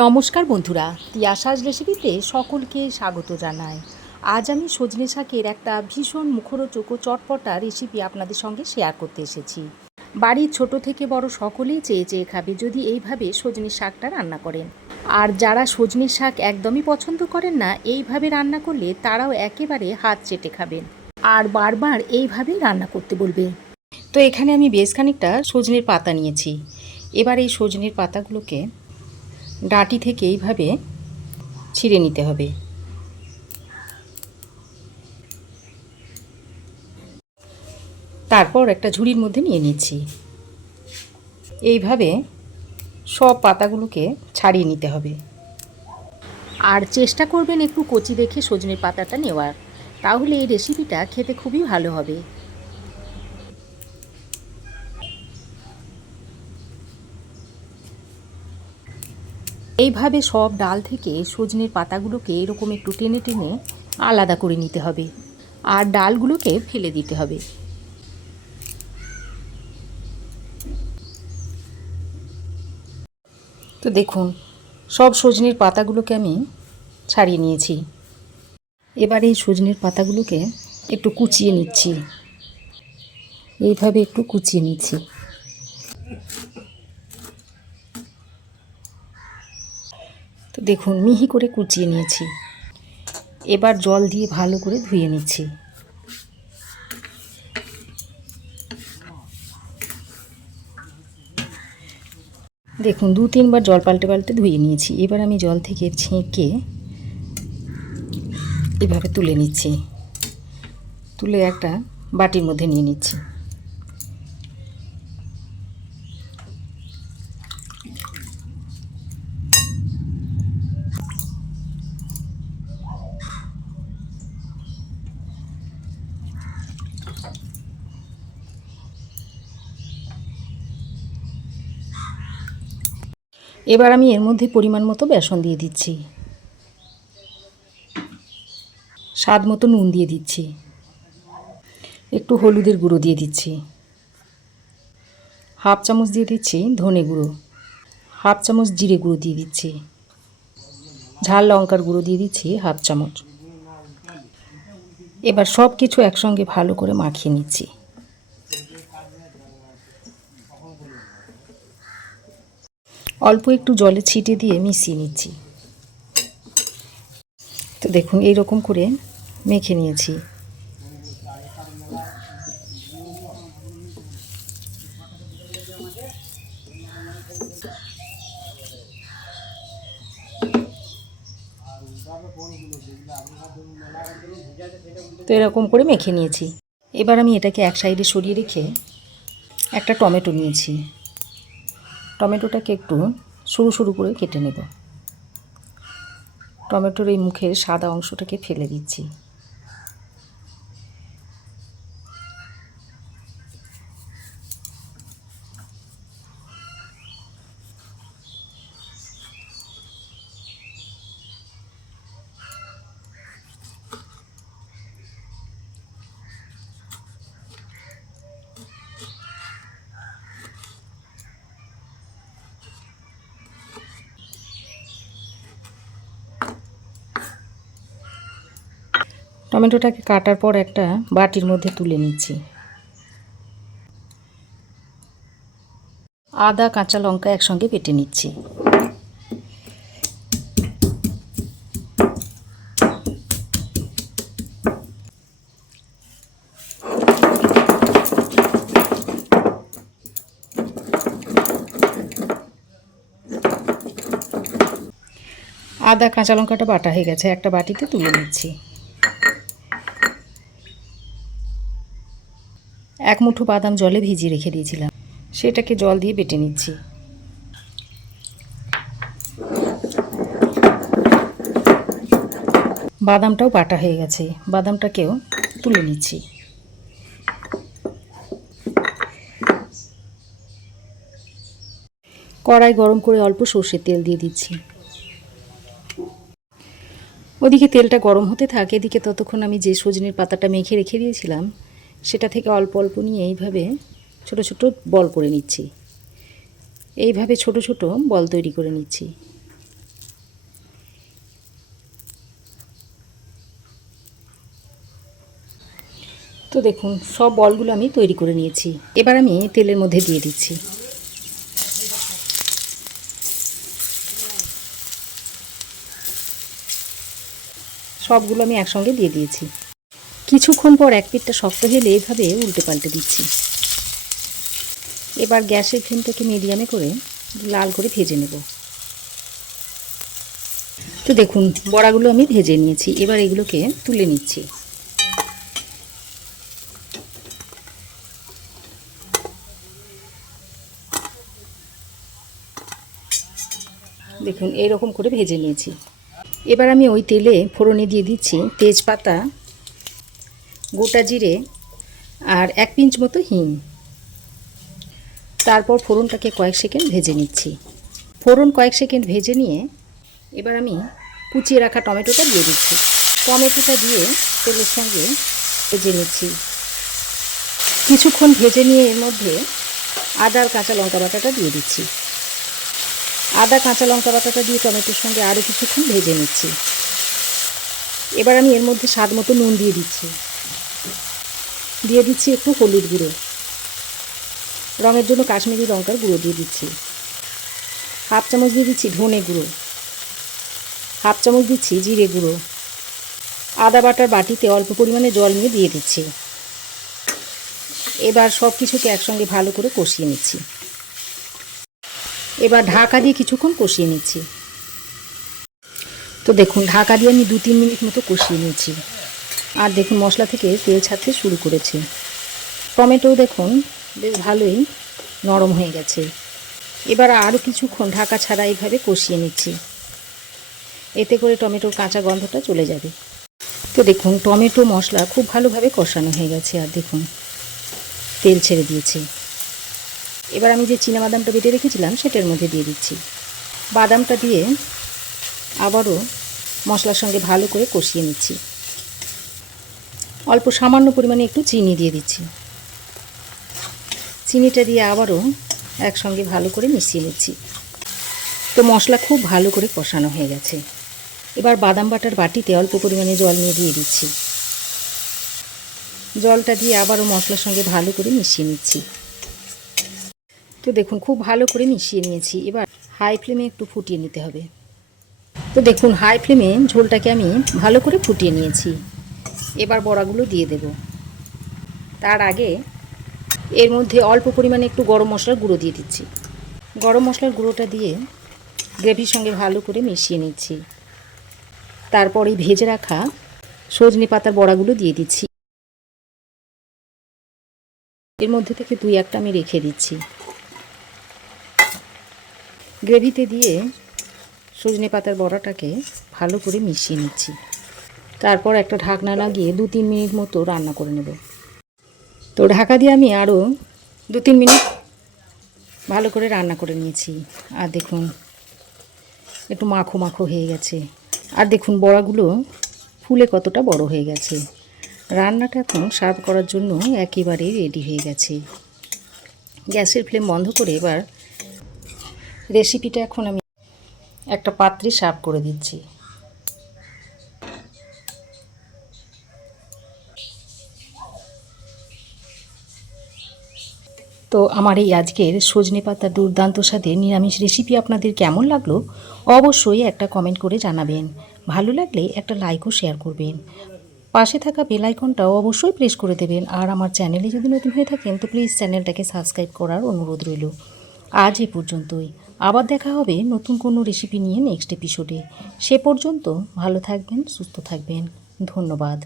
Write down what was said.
নমস্কার বন্ধুরা, তিয়াশাস রেসিপিতে সকলকে স্বাগত জানাই। আজ আমি সজনে শাকের একটা ভীষণ মুখরোচক ও চটপটা রেসিপি আপনাদের সঙ্গে শেয়ার করতে এসেছি। বাড়ির ছোট থেকে বড় সকলেই চেয়ে চেয়ে খাবে যদি এইভাবে সজনে শাকটা রান্না করেন। আর যারা সজনে শাক একদমই পছন্দ করেন না, এইভাবে রান্না করলে তারাও একেবারে হাত চেটে খাবেন আর বারবার এইভাবেই রান্না করতে বলবে। তো এখানে আমি বেশ খানিকটা সজনের পাতা নিয়েছি। এবার এই সজনের পাতাগুলোকে ডাঁটি থেকে এইভাবে ছিঁড়ে নিতে হবে। তারপর একটা ঝুড়ির মধ্যে নিয়ে নিচ্ছি। এইভাবে সব পাতাগুলোকে ছাড়িয়ে নিতে হবে। আর চেষ্টা করবেন একটু কচি দেখে সজনের পাতাটা নেওয়ার, তাহলে এই রেসিপিটা খেতে খুবই ভালো হবে। এইভাবে সব ডাল থেকে সজনের পাতাগুলোকে এরকম একটু টেনে টেনে আলাদা করে নিতে হবে আর ডালগুলোকে ফেলে দিতে হবে। তো দেখুন, সব সজনের পাতাগুলোকে আমি ছাড়িয়ে নিয়েছি। এবার এই সজনের পাতাগুলোকে একটু কুচিয়ে নিচ্ছি। এইভাবে একটু কুচিয়ে নিচ্ছি। তো দেখুন, মিহি করে কুচিয়ে নিয়েছি। এবার জল দিয়ে ভালো করে ধুয়ে নিচ্ছি। দেখুন, 2-3 বার জল পাল্টে পাল্টে ধুয়ে নিয়েছি। এবার আমি জল থেকে ছেঁকে এভাবে তুলে নিচ্ছি। তুলে একটা বাটির মধ্যে নিয়ে নিচ্ছি। এবার আমি এর মধ্যে পরিমাণ মতো বেসন দিয়ে দিচ্ছি। স্বাদ মতো নুন দিয়ে দিচ্ছি। একটু হলুদের গুঁড়ো দিয়ে দিচ্ছি। হাফ চামচ দিয়ে দিচ্ছি ধনে গুঁড়ো। হাফ চামচ জিরে গুঁড়ো দিয়ে দিচ্ছি। ঝাল লঙ্কার গুঁড়ো দিয়ে দিচ্ছি হাফ চামচ। এবার সব কিছু একসঙ্গে ভালো করে মাখিয়ে নিচ্ছি। অল্প একটু জলে ছিটে দিয়ে মিশিয়ে নিচ্ছি। তো দেখুন, এইরকম করে মেখে নিয়েছি। তো এরকম করে মেখে নিয়েছি। এবার আমি এটাকে এক সাইডে সরিয়ে রেখে একটা টমেটো নিয়েছি। টমেটোটাকে একটু সরু সরু করে কেটে নেব। টমেটোর এই মুখের সাদা অংশটাকে ফেলে দিচ্ছি। টমেটোটাকে কাটার পর একটা বাটির মধ্যে তুলে নিচ্ছি। আদা কাঁচা লঙ্কা একসঙ্গে বেটে নিচ্ছি। আদা কাঁচা লঙ্কাটা বাটা হয়ে গেছে, একটা বাটিতে তুলে নিচ্ছি। এক মুঠো বাদাম জলে ভিজিয়ে রেখে দিয়েছিলাম, সেটাকে জল দিয়ে বেটে নিচ্ছি। বাদামটাও বাটা হয়ে গেছে, বাদামটাকেও তুলে নিচ্ছি। কড়াই গরম করে অল্প সর্ষের তেল দিয়ে দিচ্ছি। ওদিকে তেলটা গরম হতে থাকে, এদিকে ততক্ষণ আমি যে সজনের পাতাটা মেখে রেখে দিয়েছিলাম সেটা থেকে অল্প অল্প নিয়ে এইভাবে ছোট ছোট বল করে নিচ্ছি। এইভাবে ছোট ছোট বল তৈরি করে নিচ্ছি। তো দেখুন সব বলগুলো আমি তৈরি করে নিয়েছি। এবার আমি তেলের মধ্যে দিয়ে দিচ্ছি। সবগুলো আমি একসঙ্গে দিয়ে দিয়েছি। কিছুক্ষণ পর এক পিঠটা শক্ত হলে এইভাবে উল্টে পাল্টে দিচ্ছি। এবার গ্যাসের ফ্লেমটাকে মিডিয়ামে করে লাল করে ভেজে নেব। তো দেখুন বড়াগুলো আমি ভেজে নিয়েছি। এবার এগুলোকে তুলে নিচ্ছি। দেখুন এইরকম করে ভেজে নিয়েছি। এবার আমি ওই তেলে ফোড়নে দিয়ে দিচ্ছি তেজপাতা, গোটা জিরে আর 1 পিঞ্চ মতো হিং। তারপর ফোড়নটাকে কয়েক সেকেন্ড ভেজে নিচ্ছি। ফোড়ন কয়েক সেকেন্ড ভেজে নিয়ে এবার আমি কুচিয়ে রাখা টমেটোটা দিয়ে দিচ্ছি। টমেটোটা দিয়ে তেলের সঙ্গে ভেজে নিচ্ছি। কিছুক্ষণ ভেজে নিয়ে এর মধ্যে আদা আর কাঁচা লঙ্কা বাটাটা দিয়ে দিচ্ছি। আদা কাঁচা লঙ্কা বাটাটা দিয়ে টমেটোর সঙ্গে আরও কিছুক্ষণ ভেজে নিচ্ছি। এবার আমি এর মধ্যে স্বাদ মতো নুন দিয়ে দিচ্ছি। দিয়ে দিচ্ছি একটু হলুদ গুঁড়ো, রঙের জন্য কাশ্মীরি লঙ্কার গুঁড়ো দিয়ে দিচ্ছি। 1/2 চামচ দিয়ে দিচ্ছি ধনে গুঁড়ো, 1/2 চামচ দিচ্ছি জিরে গুঁড়ো। আদা বাটার বাটিতে অল্প পরিমাণে জল নিয়ে দিয়ে দিচ্ছি। এবার সব কিছুকে একসঙ্গে ভালো করে কষিয়ে নিচ্ছি। এবার ঢাকা দিয়ে কিছুক্ষণ কষিয়ে নিচ্ছি। তো দেখুন ঢাকা দিয়ে আমি 2-3 মিনিট মতো কষিয়ে নিয়েছি। আর দেখুন মশলা থেকে তেল ছাড়তে শুরু করেছে। টমেটো দেখুন বেশ ভালোই নরম হয়ে গেছে। এবার আরও কিছুক্ষণ ঢাকা ছাড়া এইভাবে কষিয়ে নিচ্ছি। এতে করে টমেটোর কাঁচা গন্ধটা চলে যাবে। তো দেখুন টমেটো মশলা খুব ভালোভাবে কষানো হয়ে গেছে। আর দেখুন তেল ছেড়ে দিয়েছে। এবার আমি যে চীনাবাদামটা বেটে রেখেছিলাম সেটার মধ্যে দিয়ে দিচ্ছি। বাদামটা দিয়ে আবারও মশলার সঙ্গে ভালো করে কষিয়ে নিচ্ছি। অল্প সামান্য পরিমাণে একটু চিনি দিয়ে দিচ্ছি। চিনিটা দিয়ে আবারও একসঙ্গে ভালো করে মিশিয়ে নিচ্ছি। তো মশলা খুব ভালো করে কষানো হয়ে গেছে। এবার বাদাম বাটার বাটিতে অল্প পরিমাণে জল নিয়ে দিয়ে দিচ্ছি। জলটা দিয়ে আবারও মশলার সঙ্গে ভালো করে মিশিয়ে নিচ্ছি। তো দেখুন খুব ভালো করে মিশিয়ে নিয়েছি। এবার হাই ফ্লেমে একটু ফুটিয়ে নিতে হবে। তো দেখুন হাই ফ্লেমে ঝোলটাকে আমি ভালো করে ফুটিয়ে নিয়েছি। এবার বড়াগুলো দিয়ে দেব। তার আগে এর মধ্যে অল্প পরিমাণে একটু গরম মশলার গুঁড়ো দিয়ে দিচ্ছি। গরম মশলার গুঁড়োটা দিয়ে গ্রেভির সঙ্গে ভালো করে মিশিয়ে নিচ্ছি। তারপর এই ভেজে রাখা সজনে পাতার বড়াগুলো দিয়ে দিচ্ছি। এর মধ্যে থেকে 2-1টা আমি রেখে দিচ্ছি। গ্রেভিতে দিয়ে সজনে পাতার বড়াটাকে ভালো করে মিশিয়ে নিচ্ছি। তারপর একটা ঢাকনা লাগিয়ে 2-3 মিনিট মতো রান্না করে নেব। তো ঢাকা দিয়ে আমি আরও 2-3 মিনিট ভালো করে রান্না করে নিয়েছি। আর দেখুন একটু মাখো মাখো হয়ে গেছে। আর দেখুন বড়াগুলো ফুলে কতটা বড় হয়ে গেছে। রান্নাটা এখন সার্ভ করার জন্য একেবারেই রেডি হয়ে গেছে। গ্যাসের ফ্লেম বন্ধ করে এবার রেসিপিটা এখন আমি একটা পাত্রে সার্ভ করে দিচ্ছি। তো আমার এই আজকের সজনে পাতার দুর্দান্ত স্বাদের নিরামিষ রেসিপি আপনাদের কেমন লাগলো অবশ্যই একটা কমেন্ট করে জানাবেন। ভালো লাগলে একটা লাইক ও শেয়ার করবেন। পাশে থাকা বেল আইকনটাও অবশ্যই প্রেস করে দেবেন। আর আমার চ্যানেলে যদি নতুন হয়ে থাকেন তো প্লিজ চ্যানেলটাকে সাবস্ক্রাইব করার অনুরোধ রইল। আজ এ পর্যন্তই। আবার দেখা হবে নতুন কোনো রেসিপি নিয়ে নেক্সট এপিসোডে। সে পর্যন্ত ভালো থাকবেন, সুস্থ থাকবেন। ধন্যবাদ।